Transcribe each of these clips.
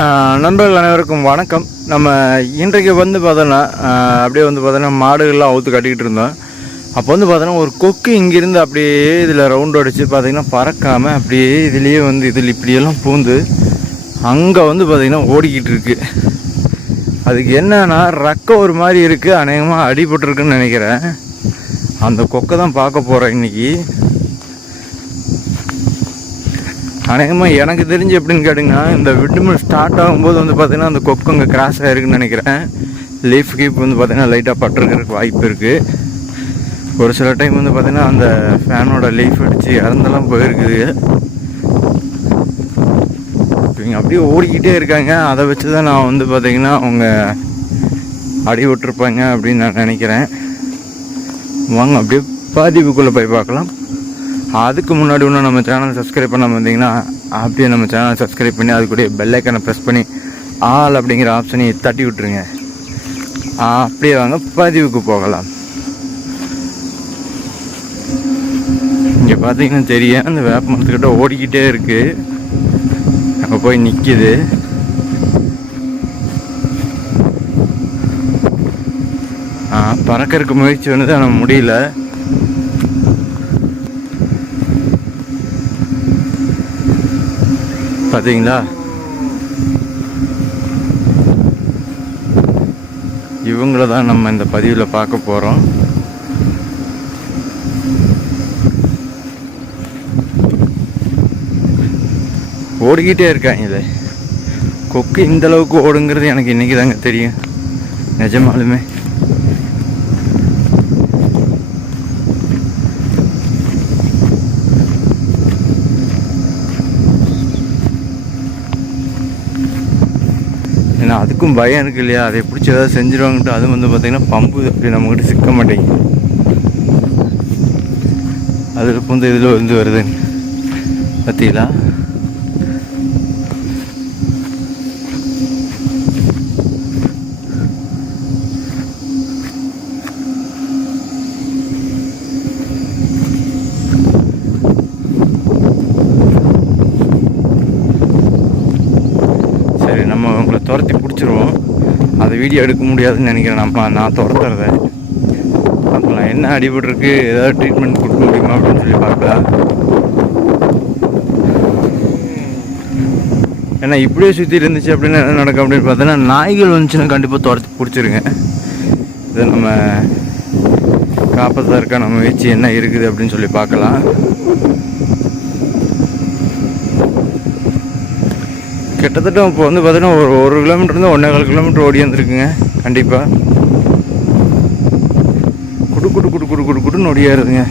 நண்பர்கள் அனைவருக்கும் வணக்கம். நம்ம இன்றைக்கு வந்து பார்த்தோன்னா அப்படியே வந்து பார்த்தோன்னா மாடுகள்லாம் அவுத்து கட்டிக்கிட்டு இருந்தோம். அப்போ வந்து பார்த்தோன்னா ஒரு கொக்கு இங்கேருந்து அப்படியே இதில் ரவுண்ட் அடித்து பார்த்திங்கன்னா பறக்காமல் அப்படியே இதுலேயே வந்து இதில் இப்படியெல்லாம் பூந்து அங்கே வந்து பார்த்திங்கன்னா ஓடிக்கிட்டு இருக்கு. அதுக்கு என்னன்னா ரக்க ஒரு மாதிரி இருக்குது, அநேகமாக அடிபட்டுருக்குன்னு நினைக்கிறேன். அந்த கொக்கை தான் பார்க்க போகிறேன் இன்றைக்கி. அநேகமாக எனக்கு தெரிஞ்சு எப்படின்னு கேட்டிங்கன்னா, இந்த விடுமுறை ஸ்டார்ட் ஆகும்போது வந்து பார்த்திங்கன்னா அந்த கொக்கு அங்கே கிராஸ் ஆகிருக்குன்னு நினைக்கிறேன். லீஃப் கீப் வந்து பார்த்திங்கன்னா லைட்டாக பட்டுருக்கிறதுக்கு வாய்ப்பு இருக்குது. ஒரு சில டைம் வந்து பார்த்திங்கன்னா அந்த ஃபேனோட லீஃப் அடித்து இறந்தெல்லாம் போயிருக்குது. இவங்க அப்படியே ஓடிக்கிட்டே இருக்காங்க. அதை வச்சு தான் நான் வந்து பார்த்திங்கன்னா அவங்க அடி விட்டுருப்பாங்க அப்படின்னு நான் நினைக்கிறேன். வாங்க அப்படியே பாதிப்புக்குள்ளே போய் பார்க்கலாம். அதுக்கு முன்னாடி ஒன்று நம்ம சேனல் சப்ஸ்கிரைப் பண்ணாமல் இருந்தீங்கன்னா அப்படியே நம்ம சேனலை சப்ஸ்கிரைப் பண்ணி அதுக்குடைய பெல் ஐக்கனை ப்ரெஸ் பண்ணி ஆல் அப்படிங்கிற ஆப்ஷனை தட்டி விட்டுருங்க. அப்படியே வாங்க பதிவுக்கு போகலாம். இங்கே பார்த்தீங்கன்னா தெரியும், அந்த வேப்ப மரத்துக்கிட்ட ஓடிக்கிட்டே இருக்குது. அங்கே போய் நிற்கிது. பறக்கிறதுக்கு முயற்சி வந்து ஆனால் முடியல. பார்த்தீங்களா, இவங்கள தான் நம்ம இந்த பதிவில் பார்க்க போகிறோம். ஓடிக்கிட்டே இருக்காங்களே. கொக்கு இந்த அளவுக்கு ஓடுங்கிறது எனக்கு இன்றைக்கி தாங்க தெரியும் நிஜமாலுமே. ஏன்னா அதுக்கும் பயம் இருக்கு இல்லையா, அதை பிடிச்சி ஏதாவது செஞ்சிருவாங்கட்டு. அது வந்து பார்த்திங்கன்னா பம்பு அப்படி நம்மக்கிட்ட சிக்க மாட்டேங்குது. அதில் பூந்து இதில் வந்து வருதுன்னு பார்த்தீங்களா. நம்ம உங்களை துரத்தி பிடிச்சிருவோம். அதை வீடியோ எடுக்க முடியாதுன்னு நினைக்கிறேன். நான் துரத்துறத பார்க்கலாம். என்ன அடிபட்டுருக்கு, ஏதாவது ட்ரீட்மெண்ட் கொடுக்க முடியுமா அப்படின்னு சொல்லி பார்க்கலாம். ஏன்னா இப்படியே சுற்றி இருந்துச்சு அப்படின்னு என்ன நடக்கும் அப்படின்னு பார்த்தோன்னா, நாய்கள் வந்துச்சுன்னா கண்டிப்பாக துரத்தி பிடிச்சிருங்க. இதை நம்ம காப்பாற்ற நம்ம வச்சு என்ன இருக்குது அப்படின்னு சொல்லி பார்க்கலாம். கிட்டத்தட்ட இப்போ வந்து பார்த்தீங்கன்னா ஒரு கிலோமீட்டர் 1.25 கிலோமீட்டர் ஓடி வந்துருக்குங்க. கண்டிப்பாக குடு குடு குடு குடு குடு குடுன்னு ஓடியாருதுங்க.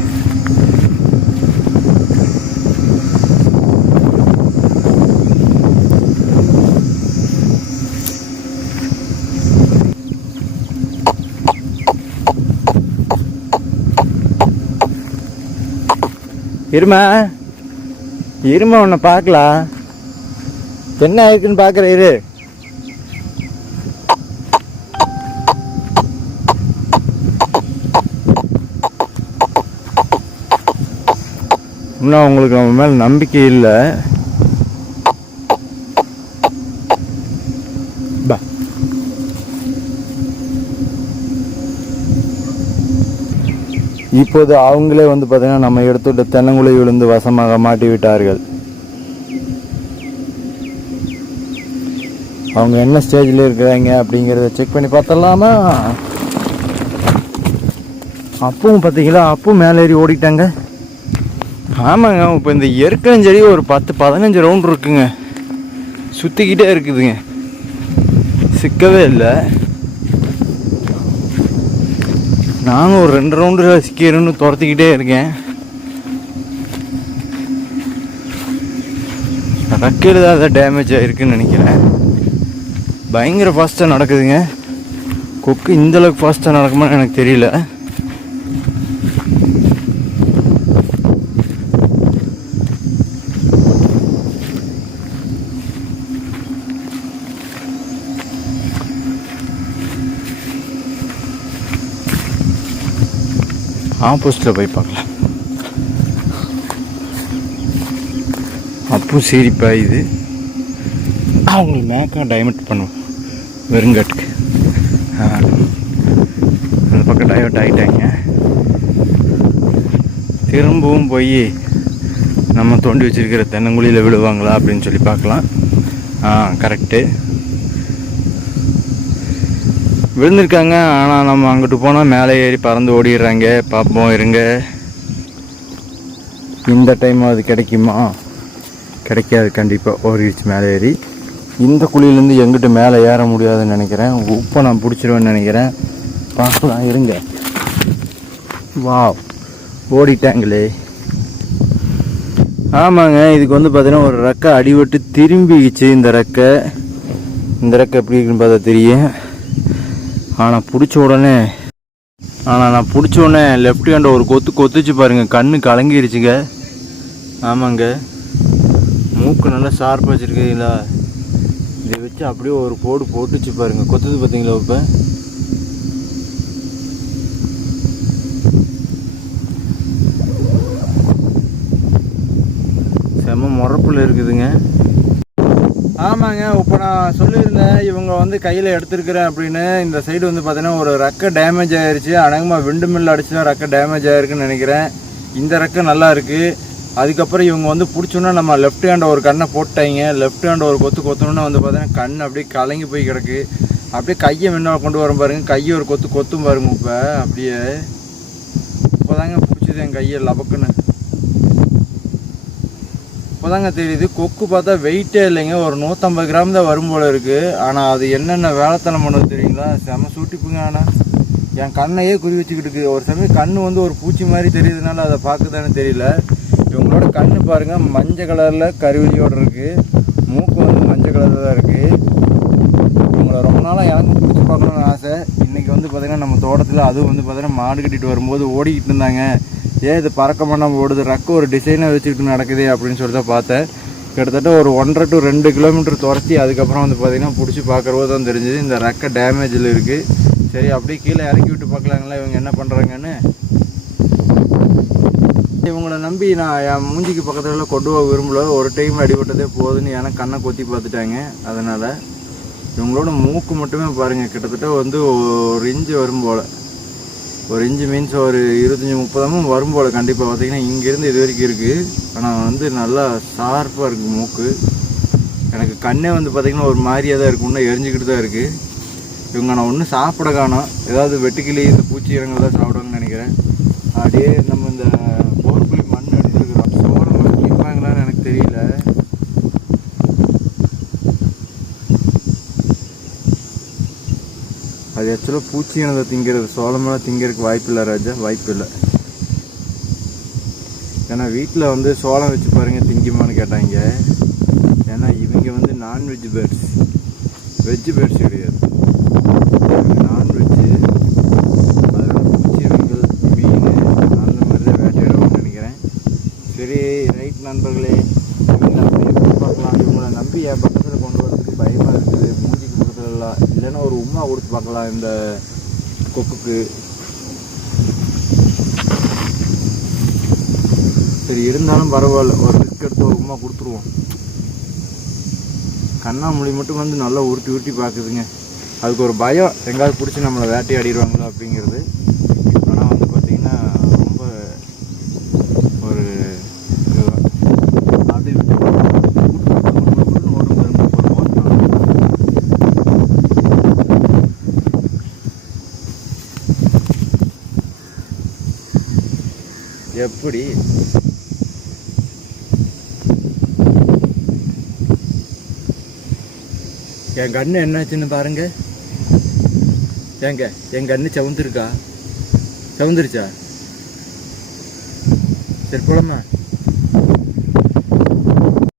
இருமா உன்னை பார்க்கலாம், என்ன ஆயிருக்குன்னு பார்க்குற. இரு, இன்னும் உங்களுக்கு அவன் மேலே நம்பிக்கை இல்லை. இப்போது அவங்களே வந்து பார்த்தீங்கன்னா நம்ம எடுத்துட்டு தென்னங்குலை விழுந்து வசமாக மாட்டி விட்டார்கள். அவங்க என்ன ஸ்டேஜில் இருக்கிறாங்க அப்படிங்கிறத செக் பண்ணி பார்த்தலாமா. அப்பவும் பார்த்தீங்களா, அப்பவும் மேலே ஏறி ஓடிட்டாங்க. ஆமாங்க, இப்போ இந்த எருக்கஞ்செடி ஒரு 10-15 ரவுண்ட் இருக்குங்க, சுற்றிக்கிட்டே இருக்குதுங்க, சிக்கவே இல்லை. நானும் ஒரு 2 ரவுண்டு சிக்கிருன்னு துரத்திக்கிட்டே இருக்கேன். ரக்கையில் தான் அதை டேமேஜ் ஆகிருக்குன்னு நினைக்கிறேன். பயங்கர ஃபாஸ்ட்டாக நடக்குதுங்க. கொக்கு இந்தளவுக்கு ஃபாஸ்ட்டாக நடக்குமான்னு எனக்கு தெரியல. ஆப்போசிட்டில் போய் பார்க்கலாம். அப்போ சிரிப்பா இது. உங்களுக்கு மேக்கா டைவர்ட் பண்ணுவோம் வெறுங்கட்டுக்கு. அந்த பக்கம் டைவர்ட் ஆகிட்டாங்க. திரும்பவும் போய் நம்ம தோண்டி வச்சிருக்கிற தென்னங்குழியில் விழுவாங்களா அப்படின்னு சொல்லி பார்க்கலாம். கரெக்டு, விழுந்திருக்காங்க. ஆனால் நம்ம அங்கிட்டு போனால் மேலே ஏறி பறந்து ஓடிடுறாங்க. பார்ப்போம் இருங்க, இந்த டைம் அது கிடைக்குமா? கிடைக்காது, கண்டிப்பாக ஓடிடுச்சு மேலே ஏறி. இந்த குழியிலேருந்து எங்கிட்ட மேலே ஏற முடியாதுன்னு நினைக்கிறேன். உப்பை நான் பிடிச்சிருவேன்னு நினைக்கிறேன். பார்க்கலாம் இருங்க. வா, ஓடிட்டாங்களே. ஆமாங்க, இதுக்கு வந்து பார்த்தீங்கன்னா ஒரு ரெக்கை அடிபட்டு திரும்பிக்கிச்சு. இந்த ரெக்கை எப்படி இருக்குன்னு பார்த்தா தெரியும். ஆனால் நான் பிடிச்ச உடனே லெஃப்ட் ஹேண்டை ஒரு கொத்துச்சு பாருங்கள், கண்ணு கலங்கிருச்சுங்க. ஆமாங்க, மூக்கு நல்லா ஷார்ப்பாக வச்சுருக்கீங்களா? இதை வச்சு அப்படியே ஒரு போட்டுச்சு பாருங்கள், கொத்துது பார்த்தீங்களா? இப்போ செம்ம முறப்பில் இருக்குதுங்க. ஆமாங்க, இப்போ நான் சொல்லியிருந்தேன் இவங்க வந்து கையில் எடுத்துருக்கிறேன் அப்படின்னு. இந்த சைடு வந்து பார்த்தீங்கன்னா ஒரு ரெக்கை டேமேஜ் ஆகிருச்சு. அநேகமாக விண்டு மில் அடிச்சு தான் ரெக்கை டேமேஜ் ஆகிருக்குன்னு நினைக்கிறேன். இந்த ரெக்கை நல்லா இருக்குது. அதுக்கப்புறம் இவங்க வந்து பிடிச்சோன்னா நம்ம லெஃப்ட் ஹேண்டை ஒரு கண்ணை போட்டாங்க. லெஃப்ட் ஹேண்டை ஒரு கொத்தணுன்னா வந்து பார்த்தீங்கன்னா கண் அப்படியே கலங்கி போய் கிடக்கு. அப்படியே கையை முன்னால் கொண்டு வரும் பாருங்க, கையை ஒரு கொத்தும் பாருங்க. இப்போ அப்படியே இப்போதாங்க பிடிச்சது என் கையை லபக்குன்னு. இப்போதாங்க தெரியுது. கொக்கு பார்த்தா வெயிட்டே இல்லைங்க, ஒரு 150 கிராம் தான் வரும் போல இருக்குது. ஆனால் அது என்னென்ன வேலைத்தனம் பண்ணுறது தெரியுங்களா? செம சூட்டிப்புங்க. ஆனால் என் கண்ணையே குறி வச்சுக்கிட்டு இருக்குது. ஒரு சமயம் கண் வந்து ஒரு பூச்சி மாதிரி தெரியுதுனால அதை பார்க்குதானே தெரியல. இவங்களோட கண் பாருங்கள், மஞ்சள் கலரில் கருவிலியோடு இருக்குது. மூக்கு வந்து மஞ்சள் கலரில் தான் இருக்குது. இவங்களை ரொம்ப நாளாக எனக்கும் பிடிச்சி பார்க்கணுன்னு ஆசை. இன்றைக்கி வந்து பார்த்திங்கன்னா நம்ம தோட்டத்தில் அதுவும் வந்து பார்த்திங்கன்னா மாடு கட்டிட்டு வரும்போது ஓடிக்கிட்டு இருந்தாங்க. ஏன் இது பறக்க பண்ணாமல் ஓடுது, ரக்கு ஒரு டிசைனை வச்சுக்கிட்டு நடக்குது அப்படின்னு சொல்லி தான் பார்த்தேன். கிட்டத்தட்ட ஒரு 1.5 to 2 கிலோமீட்டர் துரத்தி அதுக்கப்புறம் வந்து பார்த்திங்கன்னா பிடிச்சி பார்க்குறபோது தான் தெரிஞ்சுது இந்த ரெக்கை டேமேஜில் இருக்குது. சரி, அப்படியே கீழே இறக்கி விட்டு பார்க்கலாங்களா இவங்க என்ன பண்ணுறாங்கன்னு. இவங்களை நம்பி நான் என் மூஞ்சிக்கு பக்கத்தில் கொண்டு போக விரும்பல. ஒரு டைம் அடிபட்டதே போகுதுன்னு எனக்கு கண்ணை கொத்தி பார்த்துட்டாங்க. அதனால் இவங்களோட மூக்கு மட்டுமே பாருங்கள், கிட்டத்தட்ட வந்து 1 இன்ச்சு வரும் போல். 1 இன்ச்சு மீன்ஸ் ஒரு 25-30 வரும் போல் கண்டிப்பாக. பார்த்திங்கன்னா இங்கேருந்து இது வரைக்கும் இருக்குது. ஆனால் வந்து நல்லா ஷார்ப்பாக இருக்குது மூக்கு. எனக்கு கண்ணே வந்து பார்த்திங்கன்னா ஒரு மாதிரியாக தான் இருக்கும், இன்னும் எரிஞ்சிக்கிட்டு தான் இருக்குது. இவங்க நான் ஒன்றும் சாப்பிட காணோம், ஏதாவது வெட்டுக்கிளி இந்த பூச்சி இறங்கள் தான் சாப்பிடுவாங்கன்னு நினைக்கிறேன். அப்படியே நம்ம இந்த போர்க்குழி மண் எடுத்துருக்குறோம். சோளம் கிப்பாங்களான்னு எனக்கு தெரியல. அது ஆக்சுவலாக பூச்சி இனத்தை திங்கிறது, சோளமெல்லாம் திங்கிறதுக்கு வாய்ப்பு இல்லை ராஜா, வாய்ப்பு இல்லை. ஏன்னா வீட்டில் வந்து சோளம் வச்சு பாருங்கள் திங்குமான்னு கேட்டாங்க. ஏன்னா இவங்க வந்து நான்வெஜ் பேர்ட்ஸ், வெஜ் பேர்ட்ஸ் கிடையாது, நான்வெஜ்ஜு. அதோட பூச்சி இனங்கள், மீன் அந்த மாதிரி தான் வேட்டையிடுவோம்னு நினைக்கிறேன். சரி, ரைட் நண்பர்களே, இவங்களை அப்படியே பார்க்கலாம். இவங்களை நம்பி என் பக்கத்தில் கொண்டு வரதுக்கு பயமாக இருக்குது. மூஞ்சிக்கு பக்கத்தில் எல்லாம் இல்லைன்னா ஒரு உமா கொடுத்து பார்க்கலாம் இந்த கொக்குக்கு. சரி, இருந்தாலும் பரவாயில்ல, ஒரு ரிஸ்க் எடுத்து ஒரு உமா கொடுத்துருவோம். கண்ணாமூலி மட்டும் வந்து நல்லா உருட்டி பார்க்குதுங்க. அதுக்கு ஒரு பயம், எங்காவது பிடிச்சி நம்மளை வேட்டையாடிடுவாங்களோ அப்படிங்கிறது. ஆனால் வந்து பார்த்திங்கன்னா ரொம்ப ஒரு அப்படியே எப்படி என் கண்ணு என்னாச்சுன்னு பாருங்க. ஏங்க என் கண்ணு செவந்துருச்சா? சரி, போலாமா?